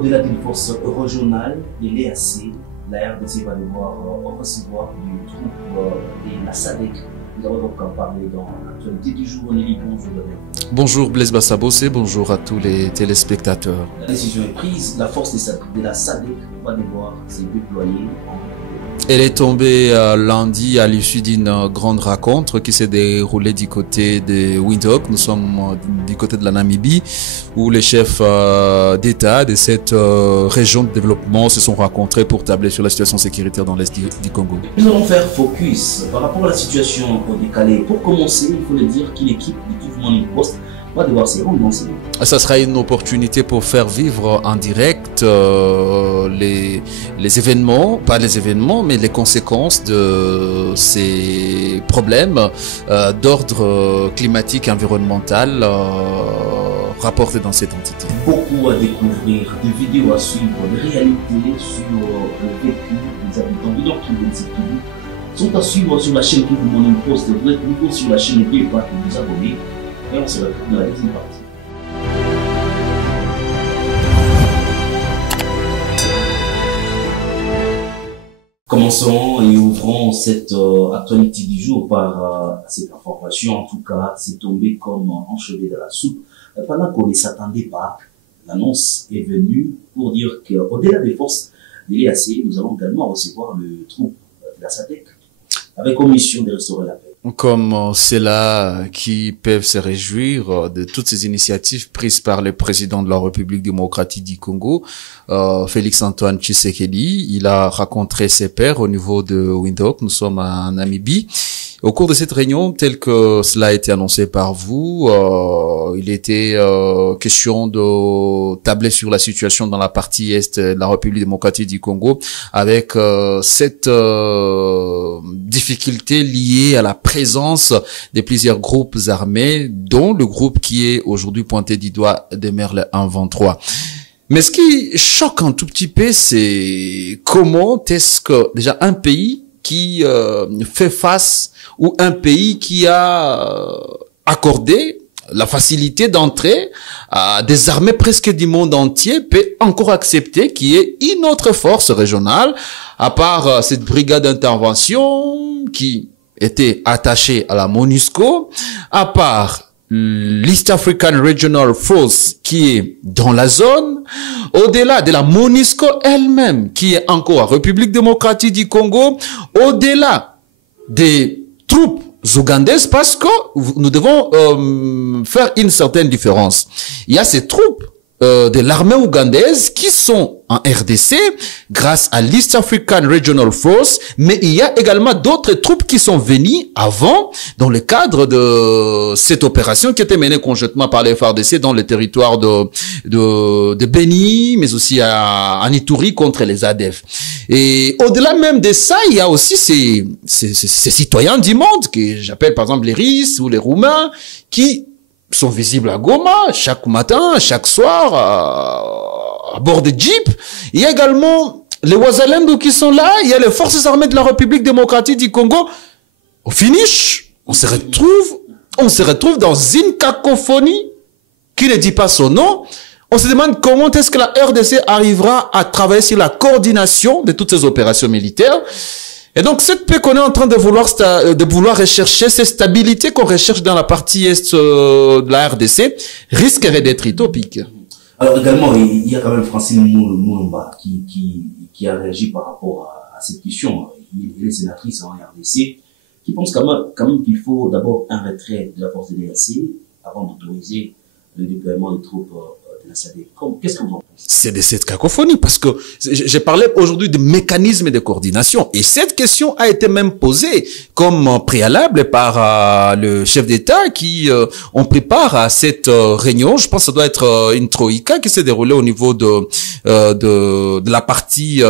au-delà d'une force régionale de l'EAC, la RDC va devoir recevoir du troupe de la SADC. Nous allons donc en parler dans l'actualité du jour. Nelly, bonjour. Bonjour Blaise Bassabossé, bonjour à tous les téléspectateurs. La décision est prise, la force de la SADC va devoir se déployer en Elle est tombée lundi à l'issue d'une grande rencontre qui s'est déroulée du côté de Windhoek. Nous sommes du côté de la Namibie où les chefs d'État de cette région de développement se sont rencontrés pour tabler sur la situation sécuritaire dans l'Est du Congo. Nous allons faire focus par rapport à la situation au décalé. Pour commencer, il faut le dire qu'une équipe du mouvement Impost va devoir se rendre dans ces lieux. Ça sera une opportunité pour faire vivre en direct les événements, pas les événements, mais les conséquences de ces problèmes d'ordre climatique, environnemental rapportés dans cette entité. Beaucoup à découvrir, des vidéos à suivre, des réalités sur le vécu des habitants du Nord Kivu et Kivu sont à suivre sur la chaîne Kivu Morning Post. Vous êtes nouveau sur la chaîne, n'oubliez pas de vous abonner. Et on se retrouve dans la deuxième partie. Commençons et ouvrons cette actualité du jour par cette information. En tout cas, c'est tombé comme un cheveu dans la soupe. Pendant qu'on ne s'attendait pas, l'annonce est venue pour dire qu'au-delà des forces de l'EAC, nous allons également recevoir le troupe de la SADC avec comme mission de restaurer la paix. Comme c'est là qui peuvent se réjouir de toutes ces initiatives prises par le président de la République démocratique du Congo, Félix-Antoine Tshisekedi. Il a rencontré ses pairs au niveau de Windhoek. Nous sommes en Namibie. Au cours de cette réunion, tel que cela a été annoncé par vous, il était question de tabler sur la situation dans la partie est de la République démocratique du Congo avec cette difficulté liée à la présence de plusieurs groupes armés, dont le groupe qui est aujourd'hui pointé du doigt de Merle 123. Mais ce qui choque un tout petit peu, c'est comment est-ce que déjà un pays qui fait face ou un pays qui a accordé la facilité d'entrée à des armées presque du monde entier peut encore accepter qu'il y ait une autre force régionale, à part cette brigade d'intervention qui était attachée à la MONUSCO, à part l'East African Regional Force qui est dans la zone, au-delà de la MONUSCO elle-même qui est encore en République démocratique du Congo, au-delà des troupes ougandaises, parce que nous devons faire une certaine différence. Il y a ces troupes de l'armée ougandaise qui sont en RDC grâce à l'East African Regional Force, mais il y a également d'autres troupes qui sont venues avant dans le cadre de cette opération qui était menée conjointement par les FARDC dans le territoire de Beni, mais aussi en Ituri contre les ADF. Et au-delà même de ça, il y a aussi ces citoyens du monde que j'appelle par exemple les Russes ou les Roumains qui sont visibles à Goma chaque matin, chaque soir, à bord de Jeep. Il y a également les Wazalendo qui sont là. Il y a les forces armées de la République démocratique du Congo. Au finish, on se retrouve dans une cacophonie qui ne dit pas son nom. On se demande comment est-ce que la RDC arrivera à travailler sur la coordination de toutes ces opérations militaires. Et donc, cette paix qu'on est en train de vouloir rechercher, cette stabilité qu'on recherche dans la partie est de la RDC, risquerait d'être utopique. Alors également, il y a quand même Francine Moulomba qui a réagi par rapport à cette question. Il est sénatrice en RDC, qui pense quand même qu'il faut d'abord un retrait de la force de l'EAC avant d'autoriser le déploiement des troupes de la SADC. Qu'est-ce que vous en pensez? C'est de cette cacophonie, parce que j'ai parlé aujourd'hui de mécanismes de coordination, et cette question a été même posée comme préalable par le chef d'État qui ont pris part à cette réunion. Je pense que ça doit être une troïka qui s'est déroulée au niveau de la partie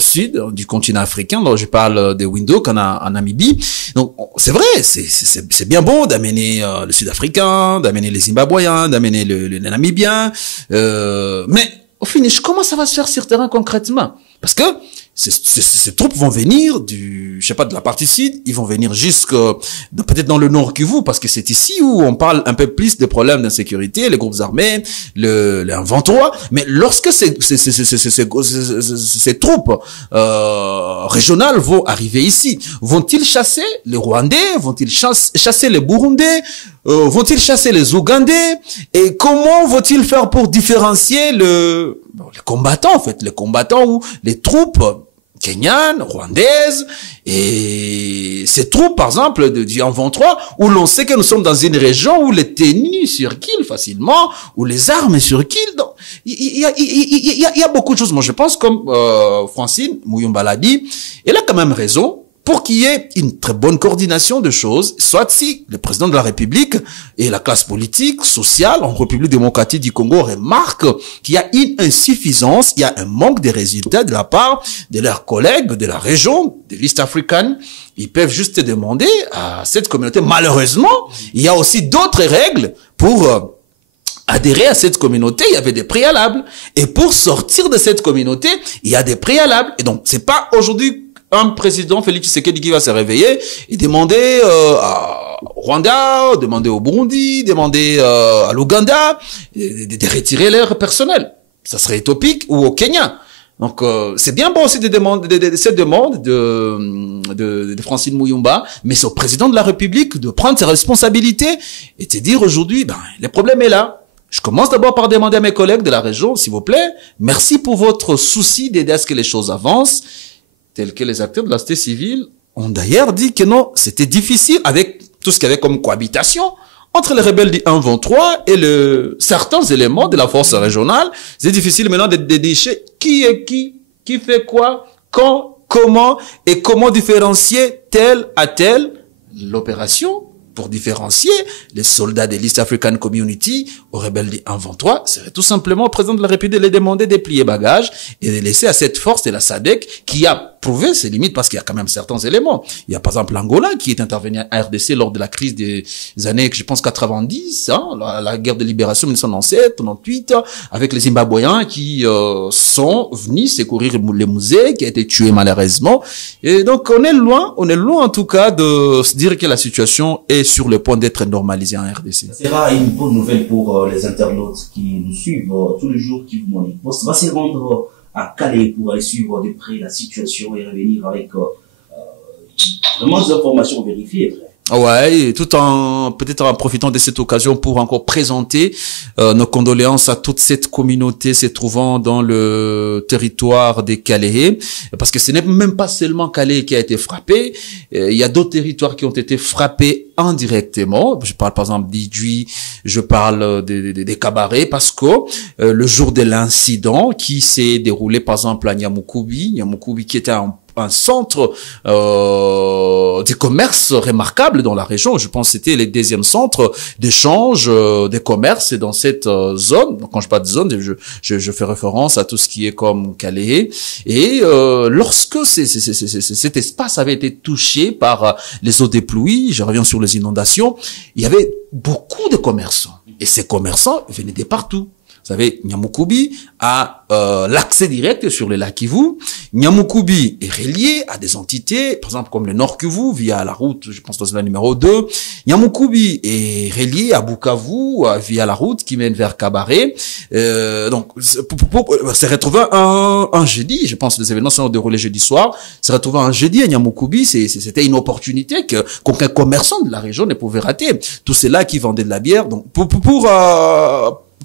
sud du continent africain. Donc je parle de Windhoek en Namibie. Donc c'est vrai, c'est bien beau d'amener le Sud-Africain, d'amener les Zimbabwéens, d'amener les Namibiens. Mais au finish, comment ça va se faire sur terrain concrètement? Parce que ces troupes vont venir du sais pas, de la partie sud, ils vont venir jusque peut-être dans le nord Kivu, parce que c'est ici où on parle un peu plus des problèmes d'insécurité, les groupes armés, les M23. Mais lorsque ces troupes régionales vont arriver ici, vont-ils chasser les Rwandais, vont-ils chasser les Burundais, vont-ils chasser les Ougandais? Et comment vont-ils faire pour différencier les combattants, en fait, les combattants ou les troupes kenyanes, rwandaises, et ces troupes, par exemple, du M23, où l'on sait que nous sommes dans une région où les tenues circulent facilement, où les armes circulent. Donc, il y a beaucoup de choses. Moi, je pense, comme Francine Muyumba l'a dit, elle a quand même raison, pour qu'il y ait une très bonne coordination de choses, soit si le président de la République et la classe politique, sociale, en République démocratique du Congo remarquent qu'il y a une insuffisance, il y a un manque de résultats de la part de leurs collègues de la région, de l'East African. Ils peuvent juste demander à cette communauté. Malheureusement, il y a aussi d'autres règles pour adhérer à cette communauté. Il y avait des préalables. Et pour sortir de cette communauté, il y a des préalables. Et donc, c'est pas aujourd'hui un président, Félix Tshisekedi, qui va se réveiller et demander au Rwanda, demander au Burundi, demander à l'Ouganda de retirer leur personnel. Ça serait utopique, ou au Kenya. Donc c'est bien bon aussi de cette demande de Francine Muyumba, mais c'est au président de la République de prendre ses responsabilités et de dire aujourd'hui, le problème est là. Je commence d'abord par demander à mes collègues de la région, s'il vous plaît, merci pour votre souci d'aider à ce que les choses avancent. Tels que les acteurs de la société civile ont d'ailleurs dit que non, c'était difficile avec tout ce qu'il y avait comme cohabitation entre les rebelles du 1-23 et certains éléments de la force régionale. C'est difficile maintenant de dénicher qui est qui fait quoi, quand, comment et comment différencier tel à tel l'opération. Pour différencier les soldats de l'East African Community aux rebelles du 1-23, serait tout simplement au président de la République de les demander de plier bagages et de laisser à cette force de la SADC qui a prouvé ses limites, parce qu'il y a quand même certains éléments. Il y a par exemple l'Angola qui est intervenu à RDC lors de la crise des années, je pense, 90, la guerre de libération 1997, 98, avec les Zimbabwéens qui sont venus secourir les musées, qui a été tué malheureusement. Et donc on est loin en tout cas de se dire que la situation est sur le point d'être normalisée en RDC. Ce sera une bonne nouvelle pour les internautes qui nous suivent tous les jours, qui vous Morning Post va se rendre à Calais pour aller suivre de près la situation et revenir avec vraiment des informations vérifiées. Ouais, tout en peut-être en profitant de cette occasion pour encore présenter nos condoléances à toute cette communauté se trouvant dans le territoire des Calais, parce que ce n'est même pas seulement Calais qui a été frappé, il y a d'autres territoires qui ont été frappés indirectement. Je parle par exemple d'Idjui, je parle des cabarets, parce que le jour de l'incident qui s'est déroulé par exemple à Nyamukubi qui était un centre de commerce remarquable dans la région. Je pense que c'était le deuxième centre d'échange des commerces dans cette zone. Donc, quand je parle de zone, je fais référence à tout ce qui est comme Calais. Et lorsque cet espace avait été touché par les eaux des pluies, je reviens sur les inondations, il y avait beaucoup de commerçants. Et ces commerçants venaient de partout. Vous savez, Nyamukubi a l'accès direct sur le lac Kivu. Nyamukubi est relié à des entités, par exemple comme le Nord Kivu, via la route, je pense dans la numéro 2. Nyamukubi est relié à Bukavu via la route qui mène vers Kabare. Donc, pour se retrouver un jeudi, je pense que les événements sont déroulés jeudi soir, se retrouver un jeudi à Nyamukubi, c'était une opportunité qu'aucun commerçant de la région ne pouvait rater. Tous ceux-là qui vendaient de la bière, donc pour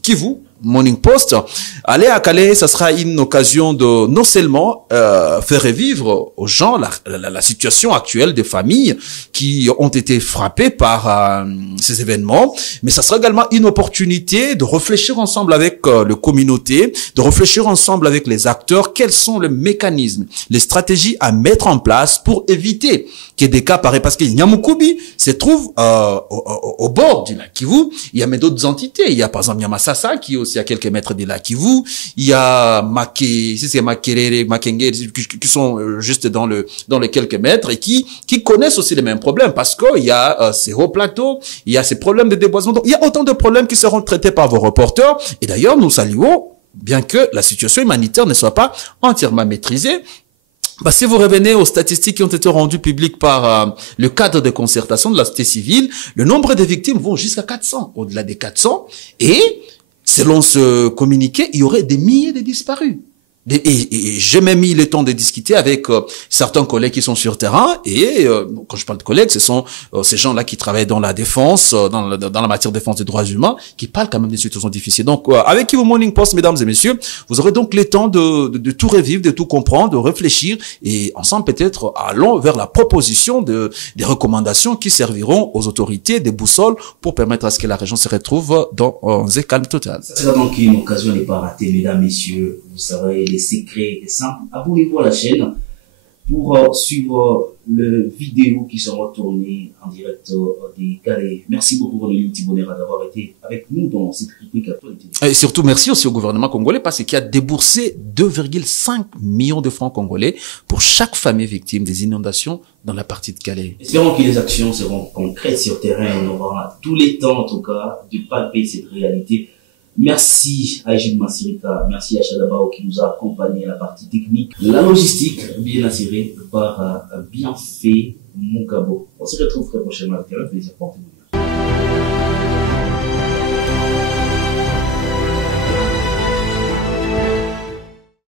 Kivu, Morning Post, aller à Calais, ça sera une occasion de non seulement faire revivre aux gens la situation actuelle des familles qui ont été frappées par ces événements, mais ça sera également une opportunité de réfléchir ensemble avec la communauté, de réfléchir ensemble avec les acteurs, quels sont les mécanismes, les stratégies à mettre en place pour éviter qu'il y ait des cas pareils, parce que Nyamukubi se trouve au bord du lac Kivu. Il y a d'autres entités. Il y a par exemple Nyamasasa qui est aussi à quelques mètres du lac Kivu. Il y a Makerere, Makenge qui sont juste dans les quelques mètres et qui connaissent aussi les mêmes problèmes, parce qu'il y a ces hauts plateaux, il y a ces problèmes de déboisement. Donc, il y a autant de problèmes qui seront traités par vos reporters. Et d'ailleurs, nous saluons, bien que la situation humanitaire ne soit pas entièrement maîtrisée, Bah, si vous revenez aux statistiques qui ont été rendues publiques par le cadre de concertation de la société civile, le nombre de victimes vont jusqu'à 400, au-delà des 400. Et selon ce communiqué, il y aurait des milliers de disparus. Et j'ai même mis le temps de discuter avec certains collègues qui sont sur terrain. Et quand je parle de collègues, ce sont ces gens-là qui travaillent dans la défense, dans la matière de défense des droits humains, qui parlent quand même des situations difficiles. Donc, avec Kivu Morning Post, mesdames et messieurs, vous aurez donc le temps de tout revivre, de tout comprendre, de réfléchir. Et ensemble, peut-être, allons vers la proposition des recommandations qui serviront aux autorités, des boussoles, pour permettre à ce que la région se retrouve dans un calme total. Ça sera donc une occasion à ne pas rater, mesdames, messieurs. Vous savez, les secrets est simple. Abonnez-vous à la chaîne pour suivre les vidéos qui seront tournées en direct des Calais. Merci beaucoup, René Tibonera, d'avoir été avec nous dans cette rubrique actualité. Et surtout, merci aussi au gouvernement congolais parce qu'il a déboursé 2,5 millions de francs congolais pour chaque famille victime des inondations dans la partie de Calais. Espérons que les actions seront concrètes sur terrain. On aura tous les temps, en tout cas, de palper cette réalité. Merci à Egid Massirika, merci à Chadabao qui nous a accompagnés à la partie technique. La logistique, bien assurée par Bienfait Mugabo. On se retrouve très prochainement avec un plaisir. Portez-vous.